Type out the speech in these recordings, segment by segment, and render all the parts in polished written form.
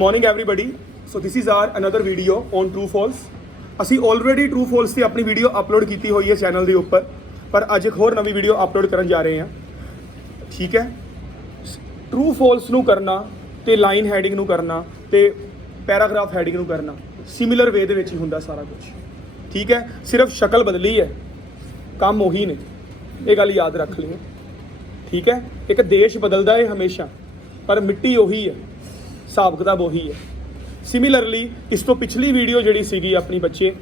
morning everybody. So this is our another video on true false. ਅਸੀਂ already true false ਤੇ ਆਪਣੀ video upload ਕੀਤੀ ਹੋਈ ਹੈ ਚੈਨਲ ਦੇ ਉੱਪਰ, ਪਰ ਅੱਜ ਇੱਕ ਹੋਰ ਨਵੀਂ ਵੀਡੀਓ ਅਪਲੋਡ ਕਰਨ ਜਾ ਰਹੇ ਹਾਂ। ਠੀਕ ਹੈ, ਟਰੂ ਫਾਲਸ ਨੂੰ ਕਰਨਾ ਤੇ ਲਾਈਨ ਹੈਡਿੰਗ ਨੂੰ ਕਰਨਾ ਤੇ ਪੈਰਾਗ੍ਰਾਫ ਹੈਡਿੰਗ ਨੂੰ ਕਰਨਾ ਸਿਮਿਲਰ ਵੇ ਦੇ ਵਿੱਚ ਹੀ ਹੁੰਦਾ ਸਾਰਾ ਕੁਝ। ਠੀਕ ਹੈ, ਸਿਰਫ ਸ਼ਕਲ ਬਦਲੀ ਹੈ, ਕੰਮ ਉਹੀ ਨੇ, ਇਹ ਗੱਲ ਯਾਦ ਰੱਖ ਲਈ। ਠੀਕ ਹੈ, ਇੱਕ ਦੇਸ਼ ਬਦਲਦਾ ਹੈ ਹਮੇਸ਼ਾ, ਪਰ ਮਿੱਟੀ ਉਹੀ ਹੈ, ਹਿਸਾਬ ਕਿਤਾਬ ਉਹੀ ਹੈ। ਸਿਮਿਲਰਲੀ ਇਸ ਤੋਂ ਪਿਛਲੀ ਵੀਡੀਓ ਜਿਹੜੀ ਸੀਗੀ ਆਪਣੀ ਬੱਚੇ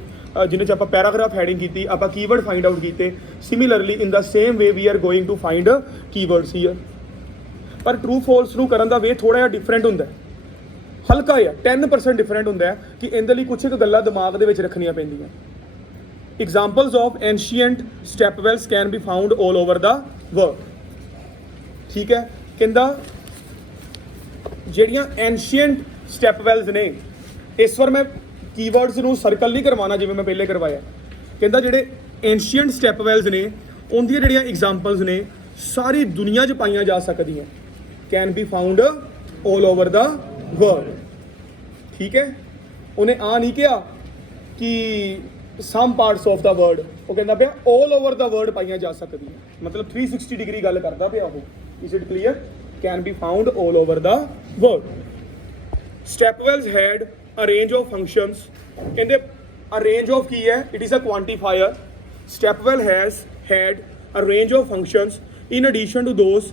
ਜਿਹਦੇ 'ਚ ਆਪਾਂ ਪੈਰਾਗ੍ਰਾਫ ਹੈਡਿੰਗ ਕੀਤੀ, ਆਪਾਂ ਕੀਵਰਡ ਫਾਈਂਡ ਆਊਟ ਕੀਤੇ। Similarly in the same way we are going to find keywords here. ਪਰ ਟਰੂ ਫਾਲਸ ਨੂੰ ਕਰਨ ਦਾ ਵੇ ਥੋੜ੍ਹਾ ਜਿਹਾ ਡਿਫਰੈਂਟ ਹੁੰਦਾ, ਹਲਕਾ ਜਿਹਾ 10% ਡਿਫਰੈਂਟ ਹੁੰਦਾ ਕਿ ਇਹਦੇ ਲਈ ਕੁਛ ਕੁ ਗੱਲਾਂ ਦਿਮਾਗ ਦੇ ਵਿੱਚ ਰੱਖਣੀਆਂ ਪੈਂਦੀਆਂ। Examples of ancient step wells can be found all over the world. ਠੀਕ ਹੈ, ਕਹਿੰਦਾ ਜਿਹੜੀਆਂ ਐਂਸ਼ੀਐਂਟ ਸਟੈਪ ਵੈਲਸ ਨੇ, ਇਸ ਵਾਰ ਮੈਂ ਕੀਵਰਡਸ ਨੂੰ ਸਰਕਲ ਨਹੀਂ ਕਰਵਾਉਣਾ ਜਿਵੇਂ ਮੈਂ ਪਹਿਲੇ ਕਰਵਾਇਆ। ਕਹਿੰਦਾ ਜਿਹੜੇ ਐਂਸ਼ੀਐਂਟ ਸਟੈਪ ਵੈਲਸ ਨੇ ਉਹਦੀਆਂ ਜਿਹੜੀਆਂ ਐਗਜ਼ਾਮਪਲਸ ਨੇ ਸਾਰੀ ਦੁਨੀਆ 'ਚ ਪਾਈਆਂ ਜਾ ਸਕਦੀਆਂ, can be found all over the world. ਠੀਕ ਹੈ, ਉਹਨੇ ਆ ਨਹੀਂ ਕਿਹਾ ਕਿ ਸਮ ਪਾਰਟਸ ਆਫ ਦਾ ਵਰਲਡ, ਉਹ ਕਹਿੰਦਾ ਪਿਆ ਆਲ ਓਵਰ ਦਾ ਵਰਲਡ ਪਾਈਆਂ ਜਾ ਸਕਦੀਆਂ, ਮਤਲਬ 360 ਡਿਗਰੀ ਗੱਲ ਕਰਦਾ ਪਿਆ ਉਹ। Is it clear? Can be found all over the world. Step wells had a range of functions. ਕਹਿੰਦੇ ਅ ਰੇਂਜ ਆਫ ਕੀ ਹੈ? It is a quantifier. Step well has had a range of functions in addition to those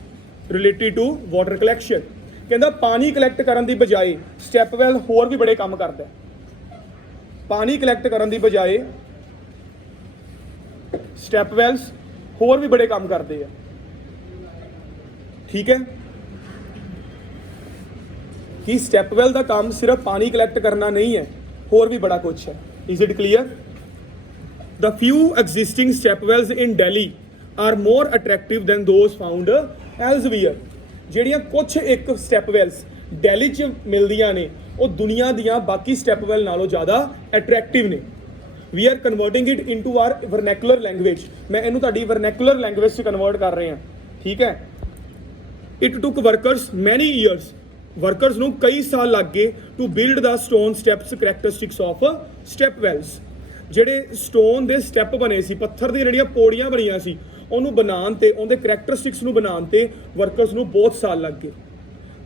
related to water collection. ਕਹਿੰਦਾ ਪਾਣੀ collect ਕਰਨ ਦੀ ਬਜਾਏ step well ਹੋਰ ਵੀ ਬੜੇ ਕੰਮ ਕਰਦਾ। ਪਾਣੀ ਕਲੈਕਟ ਕਰਨ ਦੀ ਬਜਾਏ ਸਟੈਪ ਵੈਲਸ ਹੋਰ ਵੀ ਬੜੇ ਕੰਮ ਕਰਦੇ ਆ। ਠੀਕ ਹੈ, ਕਿ ਸਟੈਪ ਵੈਲ ਦਾ ਕੰਮ ਸਿਰਫ ਪਾਣੀ ਕਲੈਕਟ ਕਰਨਾ ਨਹੀਂ ਹੈ, ਹੋਰ ਵੀ ਬੜਾ ਕੁਛ ਹੈ। Is it clear? The few existing step wells in Delhi are more attractive than those found elsewhere. ਜਿਹੜੀਆਂ ਕੁਛ ਇੱਕ ਸਟੈਪ ਵੈਲਸ ਦਿੱਲੀ 'ਚ ਮਿਲਦੀਆਂ ਨੇ ਉਹ ਦੁਨੀਆ ਦੀਆਂ ਬਾਕੀ ਸਟੈਪ ਵੈਲ ਨਾਲੋਂ ਜ਼ਿਆਦਾ ਅਟਰੈਕਟਿਵ ਨੇ। We are converting it into our vernacular language. ਮੈਂ ਇਹਨੂੰ ਤੁਹਾਡੀ vernacular language 'ਚ ਕਨਵਰਟ ਕਰ ਰਹੇ ਹਾਂ। ਠੀਕ ਹੈ, it took workers many years. Workers ਨੂੰ ਕਈ ਸਾਲ ਲੱਗ ਗਏ to build the stone steps characteristics of step wells. ਜਿਹੜੇ ਸਟੋਨ ਦੇ ਸਟੈਪ ਬਣੇ ਸੀ, ਪੱਥਰ ਦੀਆਂ ਜਿਹੜੀਆਂ ਪੌੜੀਆਂ ਬਣੀਆਂ ਸੀ, ਉਹਨੂੰ ਬਣਾਉਣ ਤੇ ਉਹਦੇ ਕਰੈਕਟਰਿਸਟਿਕਸ ਨੂੰ ਬਣਾਉਣ ਤੇ ਵਰਕਰਸ ਨੂੰ ਬਹੁਤ ਸਾਲ ਲੱਗ ਗਏ।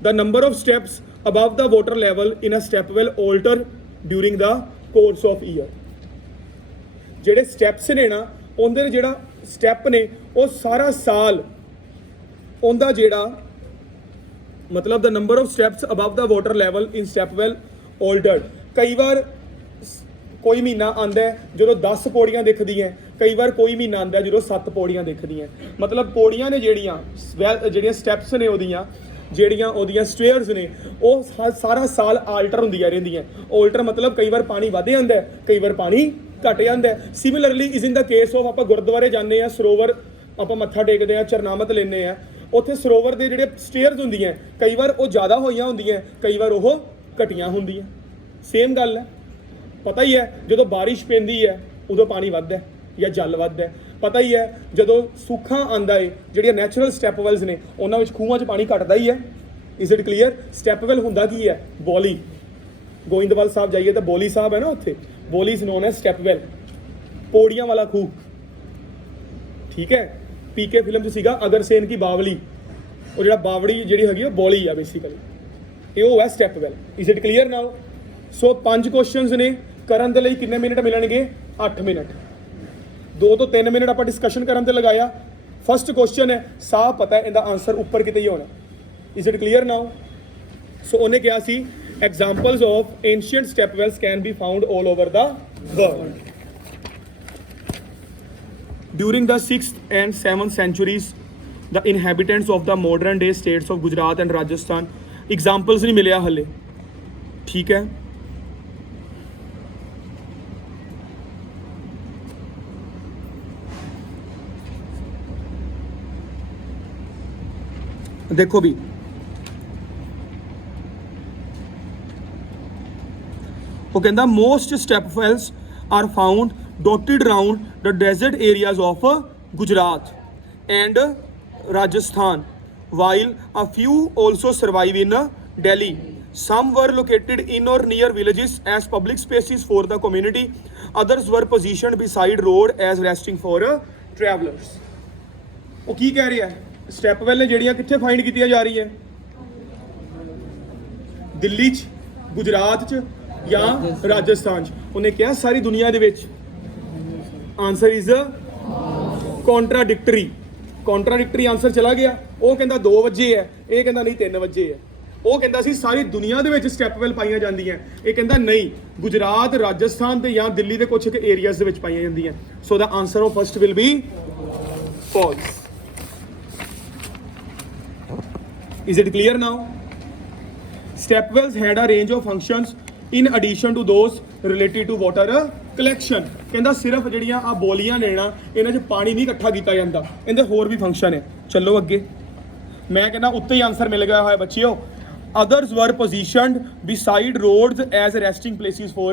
The number of steps above the water level in a step well alter during the course of year. ਜਿਹੜੇ ਸਟੈਪਸ ਨੇ ਨਾ, ਉਹਦੇ ਜਿਹੜਾ ਸਟੈਪ ਨੇ ਉਹ ਸਾਰਾ ਸਾਲ ਉਹਦਾ ਜਿਹੜਾ ਮਤਲਬ the number of steps above the water level in step well altered. ਕਈ ਵਾਰ ਕੋਈ ਮਹੀਨਾ ਆਉਂਦਾ ਜਦੋਂ 10 ਪੌੜੀਆਂ ਦਿਖਦੀਆਂ, ਕਈ ਵਾਰ ਕੋਈ ਮਹੀਨਾ ਆਉਂਦਾ ਜਦੋਂ 7 ਪੌੜੀਆਂ ਦਿਖਦੀਆਂ। ਮਤਲਬ ਪੌੜੀਆਂ ਨੇ ਜਿਹੜੀਆਂ ਸਟੈਪਸ ਨੇ ਉਹਦੀਆਂ ਸਟੇਅਰਸ ਨੇ ਉਹ ਸਾਰਾ ਸਾਲ ਆਲਟਰ ਹੁੰਦੀਆਂ ਰਹਿੰਦੀਆਂ। ਆਲਟਰ ਮਤਲਬ ਕਈ ਵਾਰ ਪਾਣੀ ਵੱਧ ਜਾਂਦਾ, ਕਈ ਵਾਰ ਪਾਣੀ ਘਟ ਜਾਂਦਾ। Similarly is in the case of ਆਪਾਂ ਗੁਰਦੁਆਰੇ ਜਾਂਦੇ ਆ, ਸਰੋਵਰ ਆਪਾਂ ਮੱਥਾ ਟੇਕਦੇ ਆ, ਚਰਨਾਮਤ ਲੈਂਦੇ ਆ, ਉੱਥੇ ਸਰੋਵਰ ਦੇ ਜਿਹੜੇ ਸਟੇਅਰਸ ਹੁੰਦੀਆਂ ਕਈ ਵਾਰ ਉਹ ਜ਼ਿਆਦਾ ਹੋਈਆਂ ਹੁੰਦੀਆਂ, ਕਈ ਵਾਰ ਉਹ ਘਟੀਆਂ ਹੁੰਦੀਆਂ। ਸੇਮ ਗੱਲ ਹੈ। ਪਤਾ ਹੀ ਹੈ ਜਦੋਂ ਬਾਰਿਸ਼ ਪੈਂਦੀ ਹੈ ਉਦੋਂ ਪਾਣੀ ਵੱਧਦਾ ਜਾਂ ਜਲ ਵੱਧਦਾ। ਪਤਾ ਹੀ ਹੈ ਜਦੋਂ ਸੁੱਕਾ ਆਉਂਦਾ ਹੈ ਜਿਹੜੀਆਂ ਨੈਚੁਰਲ ਸਟੈਪ ਵੈਲਸ ਨੇ ਉਹਨਾਂ ਵਿੱਚ ਖੂਹਾਂ 'ਚ ਪਾਣੀ ਘਟਦਾ ਹੀ ਹੈ। Is it clear? Step well ਹੁੰਦਾ ਕੀ ਹੈ? ਬੋਲੀ। ਗੋਇੰਦਵਾਲ ਸਾਹਿਬ ਜਾਈਏ ਤਾਂ ਬੋਲੀ ਸਾਹਿਬ ਹੈ ਨਾ, ਉੱਥੇ ਬੋਲੀ is non as step well, ਪੌੜੀਆਂ ਵਾਲਾ ਖੂਹ। ਠੀਕ ਹੈ, ਪੀਕੇ ਫਿਲਮ 'ਚ ਸੀਗਾ ਅਗਰਸੇਨ ਕੀ ਬਾਵਲੀ, ਉਹ ਜਿਹੜਾ ਬਾਵੜੀ ਜਿਹੜੀ ਹੈਗੀ ਉਹ ਬੋਲੀ ਆ ਬੇਸਿਕਲੀ, ਇਹ ਉਹ ਹੈ step well. Is it clear now? So 5 questions ਨੇ, ਕਰਨ ਦੇ ਲਈ ਕਿੰਨੇ ਮਿੰਟ ਮਿਲਣਗੇ? 8 ਮਿੰਟ। 2 ਤੋਂ 3 ਮਿੰਟ ਆਪਾਂ ਡਿਸਕਸ਼ਨ ਕਰਨ ਤੇ ਲਗਾਇਆ। ਫਸਟ ਕੁਐਸਚਨ ਹੈ, ਸਾਹ ਪਤਾ ਹੈ ਇਹਦਾ ਆਨਸਰ ਉੱਪਰ ਕਿਤੇ ਹੀ ਹੋਣਾ। Is it clear now? So ਉਹਨੇ ਕਿਹਾ ਸੀ examples of ancient step wells can be found all over the world. During the 6th and 7th centuries, the inhabitants of the modern day states of Gujarat and Rajasthan, examples नहीं मिले हले। ठीक है, देखो भी वो कहता most step wells are found dotted around the desert areas of Gujarat and Rajasthan, while a few also survive in Delhi Some were located in or near villages as public spaces for the community. Others were positioned beside road as resting for travelers. ਉਹ ਕੀ ਕਹਿ ਰਿਹਾ ਹੈ? Step well ਨੇ ਜਿਹੜੀਆਂ ਕਿੱਥੇ find ਕੀਤੀਆਂ ਜਾ ਰਹੀ ਹੈ? ਦਿੱਲੀ 'ਚ, ਗੁਜਰਾਤ 'ਚ ਜਾਂ ਰਾਜਸਥਾਨ 'ਚ? ਉਹਨੇ ਕਿਹਾ ਸਾਰੀ ਦੁਨੀਆ ਦੇ ਵਿੱਚ। ਆਨਸਰ ਇਜ਼ ਕੌਂਟਰਾਡਿਕਟਰੀ ਆਨਸਰ ਚਲਾ ਗਿਆ। ਉਹ ਕਹਿੰਦਾ 2 ਵਜੇ ਹੈ, ਇਹ ਕਹਿੰਦਾ ਨਹੀਂ 3 ਵਜੇ ਹੈ। ਉਹ ਕਹਿੰਦਾ ਸੀ ਸਾਰੀ ਦੁਨੀਆ ਦੇ ਵਿੱਚ ਸਟੈਪ ਵੈਲ ਪਾਈਆਂ ਜਾਂਦੀਆਂ, ਇਹ ਕਹਿੰਦਾ ਨਹੀਂ, ਗੁਜਰਾਤ, ਰਾਜਸਥਾਨ ਤੇ ਜਾਂ ਦਿੱਲੀ ਦੇ ਕੁਝ ਏਰੀਆਜ਼ ਦੇ ਵਿੱਚ ਪਾਈਆਂ ਜਾਂਦੀਆਂ। So the answer of first will be false. Is it clear now? Step wells had a range of functions in addition to those related to water collection. ਕਹਿੰਦਾ ਸਿਰਫ ਜਿਹੜੀਆਂ ਆ ਬੋਲੀਆਂ ਨੇ ਨਾ, ਇਹਨਾਂ 'ਚ ਪਾਣੀ ਨਹੀਂ ਇਕੱਠਾ ਕੀਤਾ ਜਾਂਦਾ, ਇਹਦੇ ਹੋਰ ਵੀ ਫੰਕਸ਼ਨ ਹੈ। ਚੱਲੋ ਅੱਗੇ। ਮੈਂ ਕਹਿੰਦਾ ਉੱਤੇ ਹੀ ਆਨਸਰ ਮਿਲ ਗਿਆ ਹੋਇਆ ਬੱਚਿਓ। Others were positioned beside roads as resting places for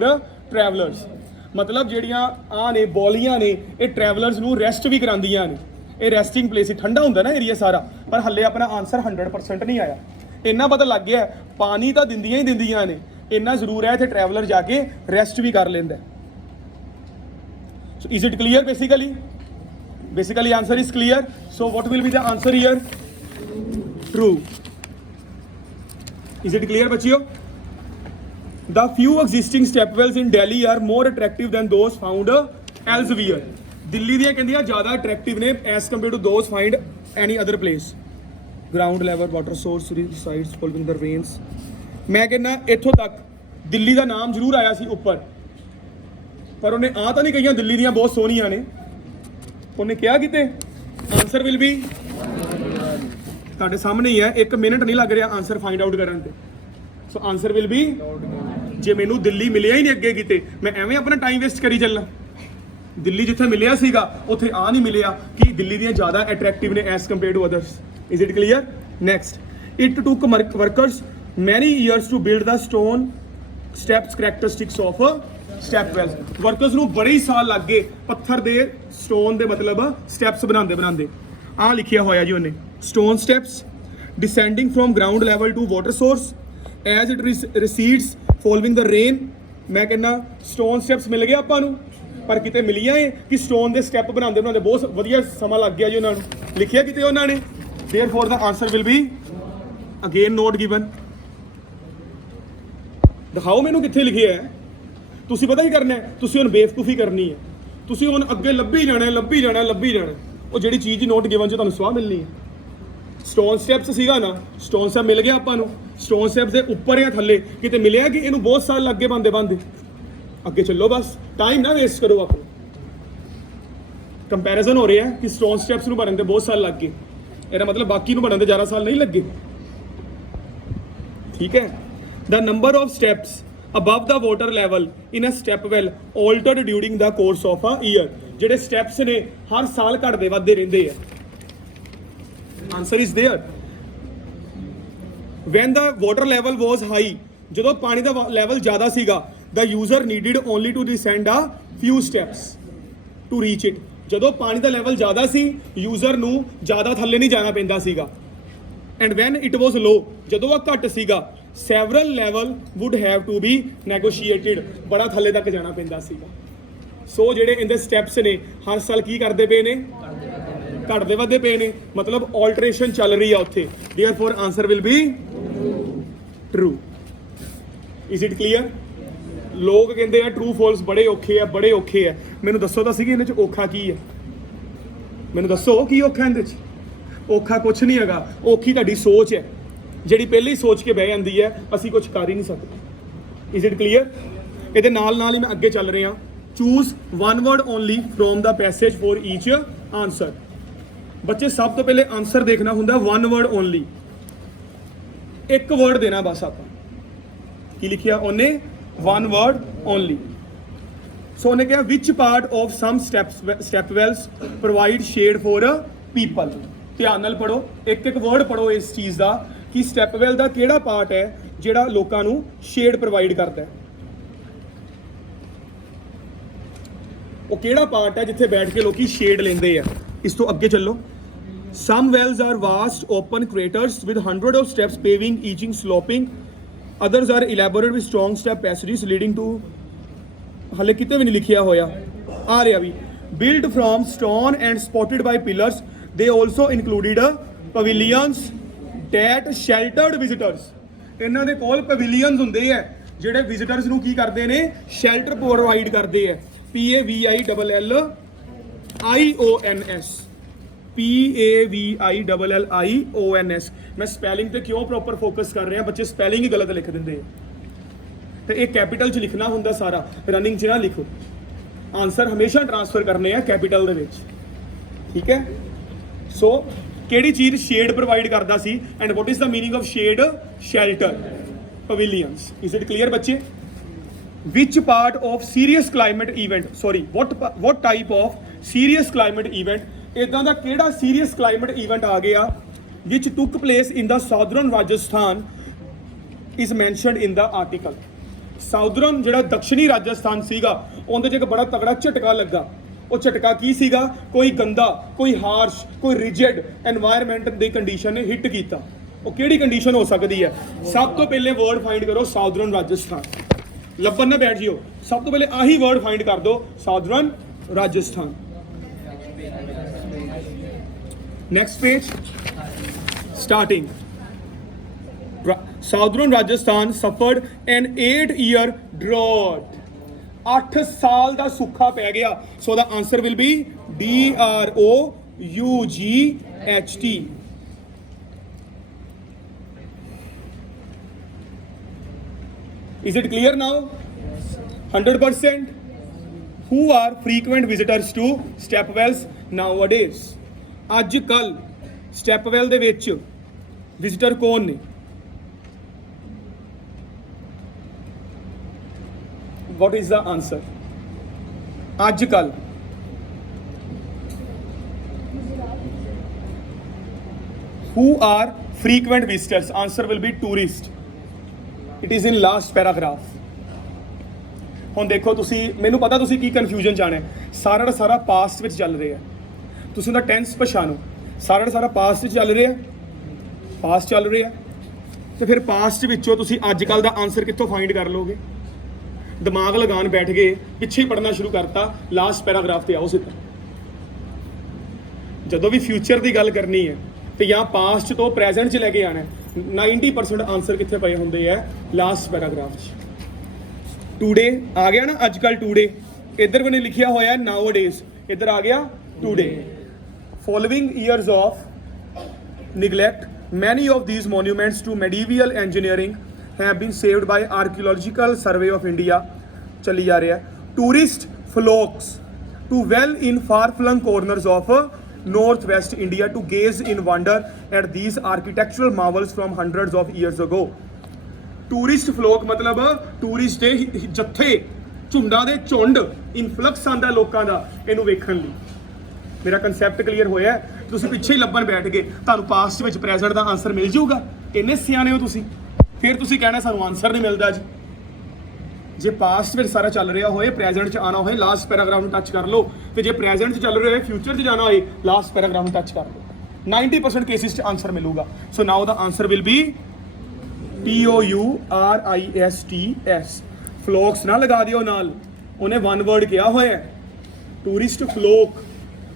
travelers. ਮਤਲਬ ਜਿਹੜੀਆਂ ਆ ਨੇ ਬੋਲੀਆਂ ਨੇ, ਇਹ ਟਰੈਵਲਰਸ ਨੂੰ ਰੈਸਟ ਵੀ ਕਰਾਉਂਦੀਆਂ ਨੇ। ਇਹ ਰੈਸਟਿੰਗ ਪਲੇਸ ਠੰਡਾ ਹੁੰਦਾ ਨਾ ਏਰੀਆ ਸਾਰਾ, ਪਰ ਹੱਲੇ ਆਪਣਾ ਆਨਸਰ 100% ਨਹੀਂ ਆਇਆ। ਇੰਨਾ ਪਤਾ ਲੱਗ ਗਿਆ ਪਾਣੀ ਤਾਂ ਦਿੰਦੀਆਂ ਹੀ ਦਿੰਦੀਆਂ ਨੇ, ਇੰਨਾ ਜ਼ਰੂਰ ਹੈ ਇੱਥੇ ਟਰੈਵਲਰ ਜਾ ਕੇ ਰੈਸਟ ਵੀ ਕਰ ਲੈਂਦਾ। So is it clear? Basically answer is clear. So what will be the answer here? True. Is it clear ਬੱਚਿਓ? The few existing step wells in Delhi are more attractive than those found elsewhere. Delhi ਦੀਆਂ ਕਹਿੰਦੀਆਂ ਜ਼ਿਆਦਾ attractive ਨੇ as compare to those find any other place. Ground level water source sides following the rains. ਮੈਂ ਕਹਿੰਦਾ ਇੱਥੋਂ ਤੱਕ ਦਿੱਲੀ ਦਾ ਨਾਮ ਜ਼ਰੂਰ ਆਇਆ ਸੀ ਉੱਪਰ, ਪਰ ਉਹਨੇ ਆ ਤਾਂ ਨਹੀਂ ਕਹੀਆਂ ਦਿੱਲੀ ਦੀਆਂ ਬਹੁਤ ਸੋਹਣੀਆਂ ਨੇ। ਉਹਨੇ ਕਿਹਾ ਕਿਤੇ ਆਨਸਰ ਵਿਲ ਬੀ ਤੁਹਾਡੇ ਸਾਹਮਣੇ ਹੀ ਹੈ। 1 ਮਿੰਟ ਨਹੀਂ ਲੱਗ ਰਿਹਾ ਆਨਸਰ ਫਾਈਂਡ ਆਊਟ ਕਰਨ ਤੇ। ਸੋ ਆਨਸਰ ਵਿਲ ਬੀ, ਜੇ ਮੈਨੂੰ ਦਿੱਲੀ ਮਿਲਿਆ ਹੀ ਨਹੀਂ ਅੱਗੇ ਕਿਤੇ, ਮੈਂ ਐਵੇਂ ਆਪਣਾ ਟਾਈਮ ਵੇਸਟ ਕਰੀ ਚੱਲਾਂ? ਦਿੱਲੀ ਜਿੱਥੇ ਮਿਲਿਆ ਸੀਗਾ ਉੱਥੇ ਆ ਨਹੀਂ ਮਿਲਿਆ ਕਿ ਦਿੱਲੀ ਦੀਆਂ ਜ਼ਿਆਦਾ ਅਟਰੈਕਟਿਵ ਨੇ as compare to others. Is it clear? Next, it took workers many years to build the stone steps characteristics of step wells. Workers ਨੂੰ ਬੜੇ ਹੀ ਸਾਲ ਲੱਗ ਗਏ ਪੱਥਰ ਦੇ ਸਟੋਨ ਦੇ ਮਤਲਬ ਸਟੈਪਸ ਬਣਾਉਂਦੇ। ਆਹ ਲਿਖਿਆ ਹੋਇਆ ਜੀ ਉਹਨੇ, stone steps descending from ground level to water source as it recedes following the rain. ਮੈਂ ਕਹਿੰਦਾ ਸਟੋਨ ਸਟੈਪਸ ਮਿਲ ਗਏ ਆਪਾਂ ਨੂੰ, ਪਰ ਕਿਤੇ ਮਿਲੀਆਂ ਏ ਕਿ ਸਟੋਨ ਦੇ ਸਟੈਪ ਬਣਾਉਂਦੇ ਬਹੁਤ ਵਧੀਆ ਸਮਾਂ ਲੱਗ ਗਿਆ ਜੀ ਉਹਨਾਂ ਨੂੰ। ਲਿਖਿਆ ਕਿਤੇ ਉਹਨਾਂ ਨੇ। Therefore the answer will be again not given. ਦਿਖਾਓ ਮੈਨੂੰ ਕਿੱਥੇ ਲਿਖਿਆ ਹੈ। ਤੁਸੀਂ ਪਤਾ ਕੀ ਕਰਨਾ ਹੈ? ਤੁਸੀਂ ਹੁਣ ਬੇਵਕੂਫੀ ਕਰਨੀ ਹੈ। ਤੁਸੀਂ ਹੁਣ ਅੱਗੇ ਲੱਭੀ ਜਾਣਾ। ਉਹ ਜਿਹੜੀ ਚੀਜ਼ ਨੋਟ ਗਿਵਨ 'ਚ ਤੁਹਾਨੂੰ ਸਵਾਹ ਮਿਲਣੀ ਹੈ। ਸਟੋਨ ਸਟੈਪਸ ਸੀਗਾ ਨਾ, ਸਟੋਨ ਸਟੈਪ ਮਿਲ ਗਿਆ ਆਪਾਂ ਨੂੰ। ਸਟੋਨ ਸਟੈਪਸ ਦੇ ਉੱਪਰ ਜਾਂ ਥੱਲੇ ਕਿਤੇ ਮਿਲਿਆ ਕਿ ਇਹਨੂੰ ਬਹੁਤ ਸਾਲ ਲੱਗੇ ਬਣਦੇ। ਅੱਗੇ ਚੱਲੋ, ਬਸ ਟਾਈਮ ਨਾ ਵੇਸਟ ਕਰੋ ਆਪਣਾ। ਕੰਪੈਰੀਜ਼ਨ ਹੋ ਰਿਹਾ ਕਿ ਸਟੋਨ ਸਟੈਪਸ ਨੂੰ ਬਣਨ ਦੇ ਬਹੁਤ ਸਾਲ ਲੱਗ ਗਏ, ਇਹਦਾ ਮਤਲਬ ਬਾਕੀ ਨੂੰ ਬਣਨ ਦੇ ਜ਼ਿਆਦਾ ਸਾਲ ਨਹੀਂ ਲੱਗੇ। ਠੀਕ ਹੈ। The number of steps above the water level in a step well altered during the course of a year. ਜਿਹੜੇ ਸਟੈਪਸ ਨੇ ਹਰ ਸਾਲ ਘਟਦੇ ਵੱਧਦੇ ਰਹਿੰਦੇ ਆ। Answer is there. When the water level was high, ਜਦੋਂ ਪਾਣੀ ਦਾ ਲੈਵਲ ਜ਼ਿਆਦਾ ਸੀਗਾ, the user needed only to descend a few steps to reach it. ਜਦੋਂ ਪਾਣੀ ਦਾ ਲੈਵਲ ਜ਼ਿਆਦਾ ਸੀ, ਯੂਜ਼ਰ ਨੂੰ ਜ਼ਿਆਦਾ ਥੱਲੇ ਨਹੀਂ ਜਾਣਾ ਪੈਂਦਾ ਸੀਗਾ। And when it was low, ਜਦੋਂ ਉਹ ਘੱਟ ਸੀਗਾ, several level would have to be negotiated, ਬੜਾ ਥੱਲੇ ਤੱਕ ਜਾਣਾ ਪੈਂਦਾ ਸੀਗਾ। ਸੋ ਜਿਹੜੇ ਇਹਦੇ ਸਟੈਪਸ ਨੇ ਹਰ ਸਾਲ ਕੀ ਕਰਦੇ ਪਏ ਨੇ? ਘਟਦੇ ਵੱਧਦੇ ਪਏ ਨੇ, ਮਤਲਬ ਆਲਟਰੇਸ਼ਨ ਚੱਲ ਰਹੀ ਆ ਉੱਥੇ। Therefore answer will be true. Is it clear? ਲੋਕ ਕਹਿੰਦੇ ਆ ਟਰੂ ਫਾਲਸ ਬੜੇ ਔਖੇ ਆ। ਮੈਨੂੰ ਦੱਸੋ ਤਾਂ ਸੀਗੀ ਇਹਦੇ 'ਚ ਔਖਾ ਕੀ ਹੈ? ਮੈਨੂੰ ਦੱਸੋ ਕੀ ਔਖਾ ਇਹਦੇ 'ਚ? ਔਖਾ ਕੁਛ ਨਹੀਂ ਹੈਗਾ। ਔਖੀ ਤੁਹਾਡੀ ਸੋਚ ਹੈ, ਜਿਹੜੀ ਪਹਿਲੇ ਹੀ ਸੋਚ ਕੇ ਬਹਿ ਜਾਂਦੀ ਹੈ ਅਸੀਂ ਕੁਝ ਕਰ ਹੀ ਨਹੀਂ ਸਕਦੇ। Is it clear? ਇਹਦੇ ਨਾਲ ਹੀ ਮੈਂ ਅੱਗੇ ਚੱਲ ਰਿਹਾ। Choose one word only from the passage for each answer. ਬੱਚੇ ਸਭ ਤੋਂ ਪਹਿਲੇ ਆਨਸਰ ਦੇਖਣਾ ਹੁੰਦਾ ਵਨ ਵਰਡ ਓਨਲੀ, ਇੱਕ ਵਰਡ ਦੇਣਾ ਬਸ। ਆਪਾਂ ਕੀ ਲਿਖਿਆ ਉਹਨੇ? One word only. ਸੋ ਉਹਨੇ ਕਿਹਾ which part of some step wells provide shade for people. ਧਿਆਨ ਨਾਲ ਪੜੋ, ਇੱਕ ਵਰਡ ਪੜੋ ਇਸ ਚੀਜ਼ ਦਾ ਕਿ ਸਟੈਪ ਵੈਲ ਦਾ ਕਿਹੜਾ ਪਾਰਟ ਹੈ ਜਿਹੜਾ ਲੋਕਾਂ ਨੂੰ ਸ਼ੇਡ ਪ੍ਰੋਵਾਈਡ ਕਰਦਾ ਹੈ। ਉਹ ਕਿਹੜਾ ਪਾਰਟ ਹੈ ਜਿੱਥੇ ਬੈਠ ਕੇ ਲੋਕੀ ਸ਼ੇਡ ਲੈਂਦੇ ਆ। ਇਸ ਤੋਂ ਅੱਗੇ ਚੱਲੋ। Some wells are vast open craters with hundreds of steps paving, each sloping others are elaborate with strong step passages leading to ਹਾਲੇ ਕਿਤੇ ਵੀ ਨਹੀਂ ਲਿਖਿਆ ਹੋਇਆ ਆ ਰਿਹਾ ਵੀ built from stone and supported by pillars they also included pavilions that sheltered visitors ਇਹਨਾਂ ਦੇ ਕੋਲ pavilions ਹੁੰਦੇ ਆ ਜਿਹੜੇ ਵਿਜ਼ਿਟਰਸ ਨੂੰ ਕੀ ਕਰਦੇ ਨੇ ਸ਼ੈਲਟਰ ਪ੍ਰੋਵਾਈਡ ਕਰਦੇ ਆ PAVILLIONS PAVILLIONS ਮੈਂ ਸਪੈਲਿੰਗ ਤੇ ਕਿਉਂ ਪ੍ਰੋਪਰ ਫੋਕਸ ਕਰ ਰਿਹਾ ਬੱਚੇ ਸਪੈਲਿੰਗ ਹੀ ਗਲਤ ਲਿਖ ਦਿੰਦੇ ਆ ਤੇ ਇਹ ਕੈਪੀਟਲ 'ਚ ਲਿਖਣਾ ਹੁੰਦਾ ਸਾਰਾ ਰਨਿੰਗ 'ਚ ਨਾ ਲਿਖੋ ਆਨਸਰ ਹਮੇਸ਼ਾ ਟ੍ਰਾਂਸਫਰ ਕਰਨੇ ਆ ਕੈਪੀਟਲ ਦੇ ਵਿੱਚ ਠੀਕ ਹੈ ਸੋ ਕਿਹੜੀ ਚੀਜ਼ ਸ਼ੇਡ ਪ੍ਰੋਵਾਈਡ ਕਰਦਾ ਸੀ and what is the meaning of shade shelter pavilions is it clear ਬੱਚੇ which part of serious climate event sorry what type of serious climate event ਇਦਾਂ ਦਾ ਕਿਹੜਾ serious climate event ਆ ਗਿਆ which took place in the southern Rajasthan is mentioned in the article southern ਜਿਹੜਾ ਦਕਸ਼ਣੀ ਰਾਜਸਥਾਨ ਸੀਗਾ ਉਹਦੇ 'ਚ ਇੱਕ ਬੜਾ ਤਗੜਾ ਝਟਕਾ ਲੱਗਾ ਉਹ ਝਟਕਾ ਕੀ ਸੀਗਾ ਕੋਈ ਗੰਦਾ ਕੋਈ ਹਾਰਸ਼ ਕੋਈ ਰਿਜਿਡ এনवायरमेंट ਦੀ ਕੰਡੀਸ਼ਨ ਨੇ ਹਿੱਟ ਕੀਤਾ ਉਹ ਕਿਹੜੀ ਕੰਡੀਸ਼ਨ ਹੋ ਸਕਦੀ ਹੈ ਸਭ ਤੋਂ ਪਹਿਲੇ ਵਰਡ ਫਾਈਂਡ ਕਰੋ ਸਾਊਥਰਨ ਰਾਜਸਥਾਨ ਲੱਭਣ ਨਾ ਬੈਠ ਜਿਓ ਸਭ ਤੋਂ ਪਹਿਲੇ ਆਹੀ ਵਰਡ ਫਾਈਂਡ ਕਰ ਦਿਓ southern Rajasthan next page starting Southern Rajasthan suffered an 8-year drought 8 ਸਾਲ ਦਾ ਸੁੱਖਾ ਪੈ ਗਿਆ so the answer will be DROUGHT Is it clear now? 100%. Who are frequent visitors to stepwells nowadays? ਅੱਜ ਕੱਲ stepwell ਦੇ ਵਿੱਚ ਵਿਜ਼ਿਟਰ ਕੌਣ ਨੇ? What is the answer? ਅੱਜ ਕੱਲ Who are frequent visitors? Answer will be tourist. It is in last paragraph. ਹੁਣ ਦੇਖੋ ਤੁਸੀਂ ਮੈਨੂੰ ਪਤਾ ਤੁਸੀਂ ਕੀ ਕਨਫਿਊਜ਼ਨ ਚਾਹਣਾ ਸਾਰਾ ਦਾ ਸਾਰਾ ਪਾਸਟ ਵਿੱਚ ਚੱਲ ਰਿਹਾ ਤੁਸੀਂ ਉਹਦਾ ਟੈਂਸ ਪਛਾਣੋ ਸਾਰਾ ਦਾ ਸਾਰਾ ਪਾਸਟ ਵਿੱਚ ਚੱਲ ਰਿਹਾ ਪਾਸਟ ਚੱਲ ਰਿਹਾ ਤੇ ਫਿਰ ਪਾਸਟ ਵਿੱਚੋਂ ਤੁਸੀਂ ਅੱਜ ਕੱਲ ਦਾ ਆਨਸਰ ਕਿੱਥੋਂ ਫਾਈਂਡ ਕਰ ਲੋਗੇ ਦਿਮਾਗ ਲਗਾਉਣ ਬੈਠ ਗਏ ਪਿੱਛੇ ਪੜਨਾ ਸ਼ੁਰੂ ਕਰਤਾ ਲਾਸਟ ਪੈਰਾਗ੍ਰਾਫ ਤੇ ਆਓ ਸਿੱਧਾ ਜਦੋਂ ਵੀ ਫਿਊਚਰ ਦੀ ਗੱਲ ਕਰਨੀ ਹੈ ਤੇ ਜਾਂ ਪਾਸਟ ਤੋਂ ਪ੍ਰੈਜ਼ੈਂਟ 'ਚ ਲੈ ਕੇ ਆਣਾ 90% ਆਨਸਰ ਕਿੱਥੇ ਪਏ ਹੁੰਦੇ ਆ ਲਾਸਟ ਪੈਰਾਗ੍ਰਾਫ 'ਚ ਟੂਡੇ ਆ ਗਿਆ ਨਾ ਅੱਜ ਕੱਲ ਟੂਡੇ ਇੱਧਰ ਵੀ ਨੇ ਲਿਖਿਆ ਹੋਇਆ ਨਾਓ ਡੇਜ਼ ਇੱਧਰ ਆ ਗਿਆ today following years of neglect many of these monuments to medieval engineering have been saved by archaeological survey of India ਚੱਲੀ ਜਾ ਰਿਹਾ tourist flocks to well in far-flung corners of northwest India to gaze in wonder at these architectural marvels from hundreds of years ago tourist flock ਮਤਲਬ tourist ਦੇ ਜੱਥੇ ਝੁੰਡਾਂ ਦੇ ਝੁੰਡ ਇਨਫਲਕਸ ਆਂਦਾ ਲੋਕਾਂ ਦਾ ਇਹਨੂੰ ਵੇਖਣ ਲਈ ਮੇਰਾ ਕਨਸੈਪਟ ਕਲੀਅਰ ਹੋਇਆ ਤੁਸੀਂ ਪਿੱਛੇ ਹੀ ਲੱਭਣ ਬੈਠ ਗਏ ਤੁਹਾਨੂੰ ਪਾਸਟ ਵਿੱਚ ਪ੍ਰੈਜ਼ੈਂਟ ਦਾ ਆਨਸਰ ਮਿਲ ਜਾਊਗਾ ਇੰਨੇ ਸਿਆਣੇ ਹੋ ਤੁਸੀਂ ਫਿਰ ਤੁਸੀਂ ਕਹਿਣਾ ਸਾਨੂੰ ਆਨਸਰ ਨਹੀਂ ਮਿਲਦਾ ਜੀ ਜੇ ਪਾਸਟ ਵਿੱਚ ਸਾਰਾ ਚੱਲ ਰਿਹਾ ਹੋਏ ਪ੍ਰੈਜ਼ੈਂਟ 'ਚ ਆਣਾ ਹੋਏ ਲਾਸਟ ਪੈਰਾਗ੍ਰਾਫ ਨੂੰ ਟੱਚ ਕਰ ਲਓ ਤੇ ਜੇ ਪ੍ਰੈਜ਼ੈਂਟ 'ਚ ਚੱਲ ਰਿਹਾ ਹੋਏ ਫਿਊਚਰ 'ਚ ਜਾਣਾ ਹੋਏ ਲਾਸਟ ਪੈਰਾਗ੍ਰਾਫ ਨੂੰ ਟੱਚ ਕਰ ਲਓ 90% ਕੇਸਿਸ 'ਚ ਆਨਸਰ ਮਿਲੂਗਾ ਸੋ ਨਾਓ ਦਾ ਆਨਸਰ ਵਿਲ ਬੀ TOURISTS ਫਲੋਕਸ ਨਾ ਲਗਾ ਦਿਓ ਨਾਲ ਉਹਨੇ ਵਨ ਵਰਡ ਕਿਹਾ ਹੋਇਆ ਟੂਰਿਸਟ ਫਲੋਕ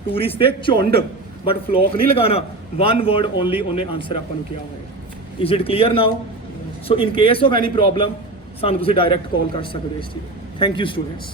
ਟੂਰਿਸਟ ਦੇ ਝੁੰਡ ਬਟ ਫਲੋਕ ਨਹੀਂ ਲਗਾਣਾ ਵਨ ਵਰਡ ਓਨਲੀ ਉਹਨੇ ਆਨਸਰ ਆਪਾਂ ਨੂੰ ਕਿਹਾ ਹੋਇਆ is it clear now so in case of any problem ਸਾਨੂੰ ਤੁਸੀਂ ਡਾਇਰੈਕਟ ਕਾਲ ਕਰ ਸਕਦੇ ਹੋ ਇਸ ਚੀਜ਼ ਥੈਂਕ ਯੂ ਸਟੂਡੈਂਟਸ